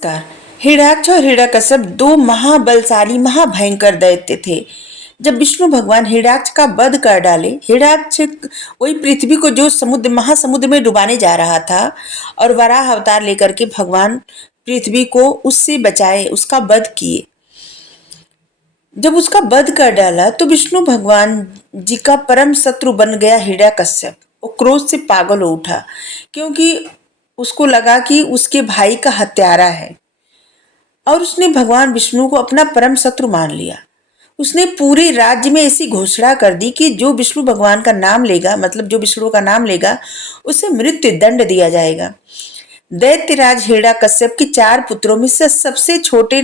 नमस्कार। हिरण्याक्ष और हिरण्यकश्यप दो महाबलशाली महाभयंकर दैत्य थे। जब विष्णु भगवान हिरण्याक्ष का वध कर डाले, हिरण्याक्ष वही पृथ्वी को जो समुद्र महासमुद्र में डुबाने जा रहा था और वराह अवतार लेकर के भगवान पृथ्वी को उससे बचाए, उसका वध किए। जब उसका वध कर डाला तो विष्णु भगवान जी का परम शत्रु बन गया हिरण्यकश्यप। वो क्रोध से पागल हो उठा, क्योंकि उसको लगा कि उसके भाई का हत्यारा है और उसने भगवान विष्णु को अपना परम शत्रु मान लिया। उसने पूरे राज्य में ऐसी घोषणा कर दी कि जो विष्णु भगवान का नाम लेगा, मतलब जो विष्णु का नाम लेगा, उसे मृत्यु दंड दिया जाएगा। दैत्यराज हिरण्यकश्यप के चार पुत्रों में से सबसे छोटे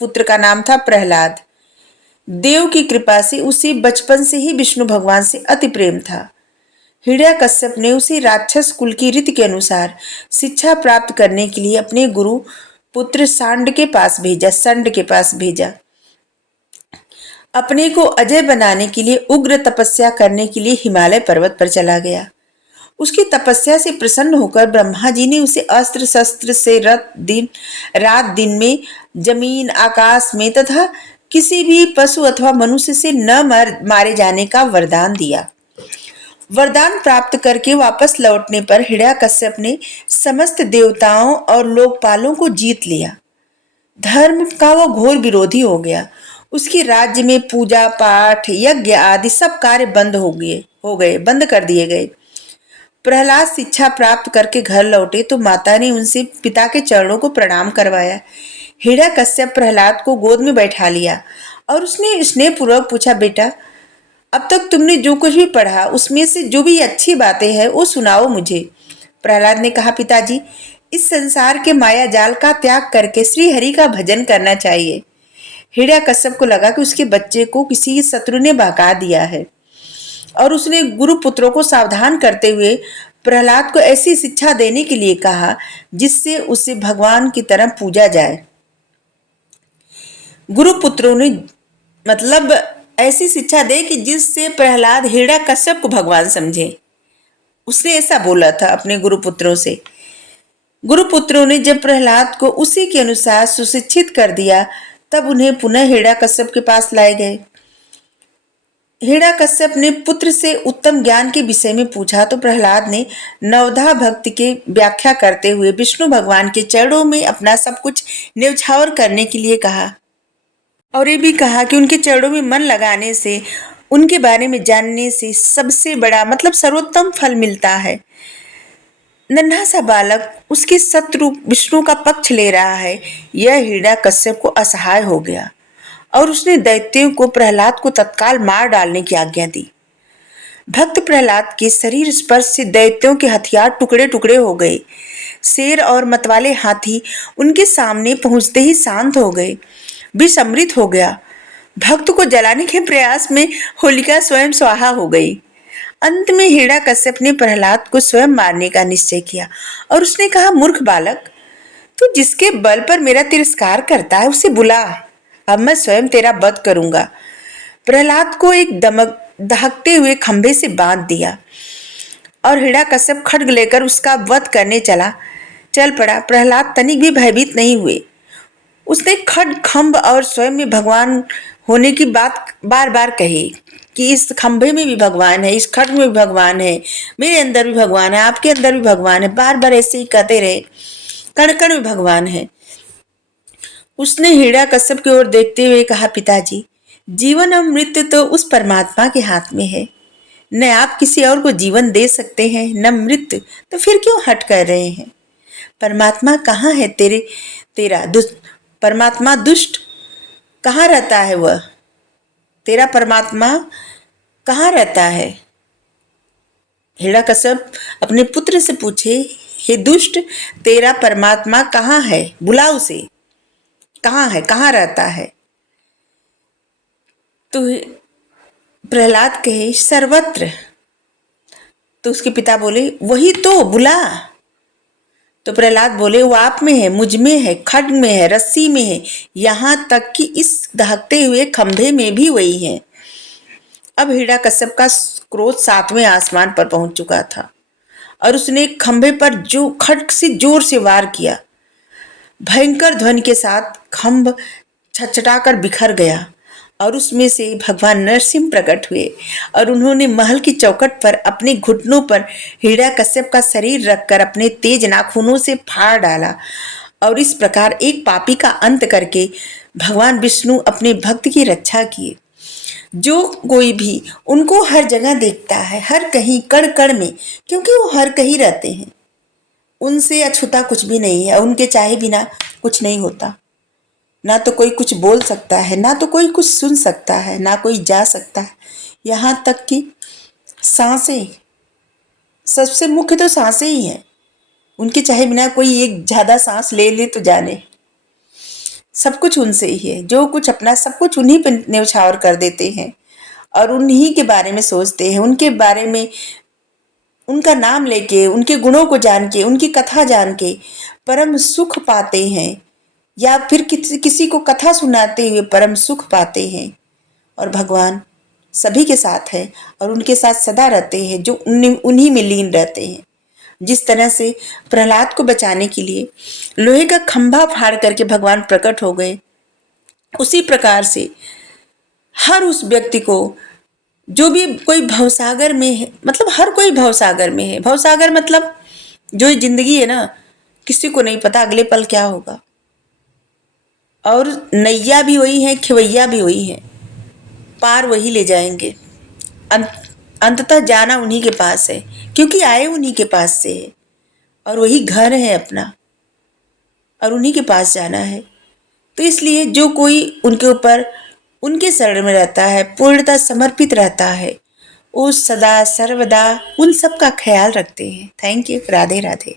पुत्र का नाम था प्रहलाद। देव की कृपा से उसे बचपन से ही विष्णु भगवान से अति प्रेम था। हिरण्यकश्यप ने उसे राक्षस कुल की रीति के अनुसार शिक्षा प्राप्त करने के लिए अपने गुरु पुत्र संड के पास भेजा। अपने को अजय बनाने के लिए उग्र तपस्या करने के लिए हिमालय पर्वत पर चला गया। उसकी तपस्या से प्रसन्न होकर ब्रह्मा जी ने उसे अस्त्र शस्त्र से रात दिन में, जमीन आकाश में तथा किसी भी पशु अथवा मनुष्य से न मारे जाने का वरदान दिया। वरदान प्राप्त करके वापस लौटने पर हिरण्यकश्यप ने समस्त देवताओं और लोकपालों को जीत लिया। धर्म का वो घोर विरोधी हो गया। उसके राज्य में पूजा पाठ यज्ञ आदि सब कार्य बंद कर दिए गए। प्रहलाद शिक्षा प्राप्त करके घर लौटे तो माता ने उनसे पिता के चरणों को प्रणाम करवाया। हिरण्यकश्यप प्रहलाद को गोद में बैठा लिया और उसने स्नेहपूर्वक पूछा, बेटा, अब तक तुमने जो कुछ भी पढ़ा उसमें से जो भी अच्छी बातें हैं वो सुनाओ मुझे। प्रहलाद ने कहा, पिताजी, इस संसार के माया जाल का त्याग करके श्री हरि का भजन करना चाहिए। हिरण्यकश्यप को लगा कि उसके बच्चे को किसी शत्रु ने बहका दिया है और उसने गुरु पुत्रों को सावधान करते हुए प्रहलाद को ऐसी शिक्षा देने के लिए कहा जिससे उसे भगवान की तरह पूजा जाए। गुरु पुत्रों ने मतलब ऐसी शिक्षा दे कि जिससे प्रहलाद हिरण्यकश्यप को भगवान समझे। उसने ऐसा बोला था अपने गुरुपुत्रों से। गुरुपुत्रों ने जब प्रहलाद को उसी के अनुसार सुशिक्षित कर दिया तब उन्हें पुनः हिरण्यकश्यप के पास लाए गए। हिरण्यकश्यप ने पुत्र से उत्तम ज्ञान के विषय में पूछा तो प्रहलाद ने नवधा भक्ति की व्याख्या करते हुए विष्णु भगवान के चरणों में अपना सब कुछ न्यौछावर करने के लिए कहा और ये भी कहा कि उनके चरणों में मन लगाने से, उनके बारे में जानने से सबसे बड़ा मतलब सर्वोत्तम फल मिलता है। नन्हा सा बालक उसके शत्रु विष्णु का पक्ष ले रहा है, यह हिरण्यकश्यप को असहाय हो गया और उसने दैत्यों को प्रहलाद को तत्काल मार डालने की आज्ञा दी। भक्त प्रहलाद के शरीर स्पर्श से दैत्यों के हथियार टुकड़े टुकड़े हो गए। शेर और मतवाले हाथी उनके सामने पहुंचते ही शांत हो गए। विष अमृत हो गया। भक्त को जलाने के प्रयास में होलिका स्वयं स्वाहा हो गई। अंत में हिरण्यकश्यप ने प्रहलाद को स्वयं मारने का निश्चय किया और उसने कहा, मूर्ख बालक, तू जिसके बल पर मेरा तिरस्कार करता है उसे बुला, अब मैं स्वयं तेरा वध करूंगा। प्रहलाद को एक दहकते हुए खंभे से बांध दिया और हिरण्यकश्यप खड्ग लेकर उसका वध करने चल पड़ा। प्रहलाद तनिक भी भयभीत नहीं हुए। उसने खड्ग, खंभ और स्वयं में भगवान होने की बात बार बार कही कि इस खंभे में भी भगवान है, इस खड्ग में भी भगवान है, मेरे अंदर भी भगवान है, आपके अंदर भी भगवान है। बार बार ऐसे ही कहते रहे, कण कण में भगवान है। उसने हिरण्यकश्यप की ओर देखते हुए कहा, पिताजी, जीवन और मृत्यु तो उस परमात्मा के हाथ में है। न आप किसी और को जीवन दे सकते हैं न मृत्यु, तो फिर क्यों हट कर रहे हैं? परमात्मा कहाँ है? परमात्मा दुष्ट कहाँ रहता है? वह तेरा परमात्मा कहाँ रहता है? हिरण्यकश्यप अपने पुत्र से पूछे, हे दुष्ट, तेरा परमात्मा कहाँ है? बुला उसे, कहाँ है, कहाँ रहता है? तो प्रहलाद कहे, सर्वत्र। तो उसके पिता बोले, वही तो, बुला। तो प्रहलाद बोले, वो आप में है, मुझ में है, खड्ग में है, रस्सी में है, यहां तक कि इस दहकते हुए खंभे में भी वही है। अब हिरण्यकश्यप का क्रोध 7वें आसमान पर पहुंच चुका था और उसने खंभे पर जो खड्ग से जोर से वार किया। भयंकर ध्वनि के साथ खम्भ छटछटाकर बिखर गया और उसमें से भगवान नरसिंह प्रकट हुए और उन्होंने महल की चौखट पर अपने घुटनों पर हिरण्यकश्यप का शरीर रखकर अपने तेज नाखूनों से फाड़ डाला और इस प्रकार एक पापी का अंत करके भगवान विष्णु अपने भक्त की रक्षा किए। जो कोई भी उनको हर जगह देखता है, हर कहीं कण कण में, क्योंकि वो हर कहीं रहते हैं, उनसे अछूता कुछ भी नहीं है, उनके चाहे बिना कुछ नहीं होता। ना तो कोई कुछ बोल सकता है, ना तो कोई कुछ सुन सकता है, ना कोई जा सकता है, यहाँ तक कि सांसें, सबसे मुख्य तो सांसें ही हैं। उनके चाहे बिना कोई एक ज़्यादा सांस ले ले तो जाने, सब कुछ उनसे ही है। जो कुछ अपना सब कुछ उन्हीं पर न्यौछावर कर देते हैं और उन्हीं के बारे में सोचते हैं, उनके बारे में, उनका नाम लेके, उनके गुणों को जान के, उनकी कथा जान के परम सुख पाते हैं, या फिर किसी को कथा सुनाते हुए परम सुख पाते हैं। और भगवान सभी के साथ है और उनके साथ सदा रहते हैं, जो उन्हीं में लीन रहते हैं। जिस तरह से प्रहलाद को बचाने के लिए लोहे का खंभा फाड़ करके भगवान प्रकट हो गए, उसी प्रकार से हर उस व्यक्ति को जो भी कोई भवसागर में है, मतलब हर कोई भवसागर में है। भवसागर मतलब जो ये जिंदगी है ना, किसी को नहीं पता अगले पल क्या होगा, और नैया भी वही है, खिवैया भी वही है, पार वही ले जाएंगे। अंततः जाना उन्हीं के पास है, क्योंकि आए उन्हीं के पास से है और वही घर है अपना, और उन्हीं के पास जाना है। तो इसलिए जो कोई उनके ऊपर, उनके शरण में रहता है, पूर्णतः समर्पित रहता है, वो सदा सर्वदा उन सब का ख्याल रखते हैं। Thank you. राधे राधे।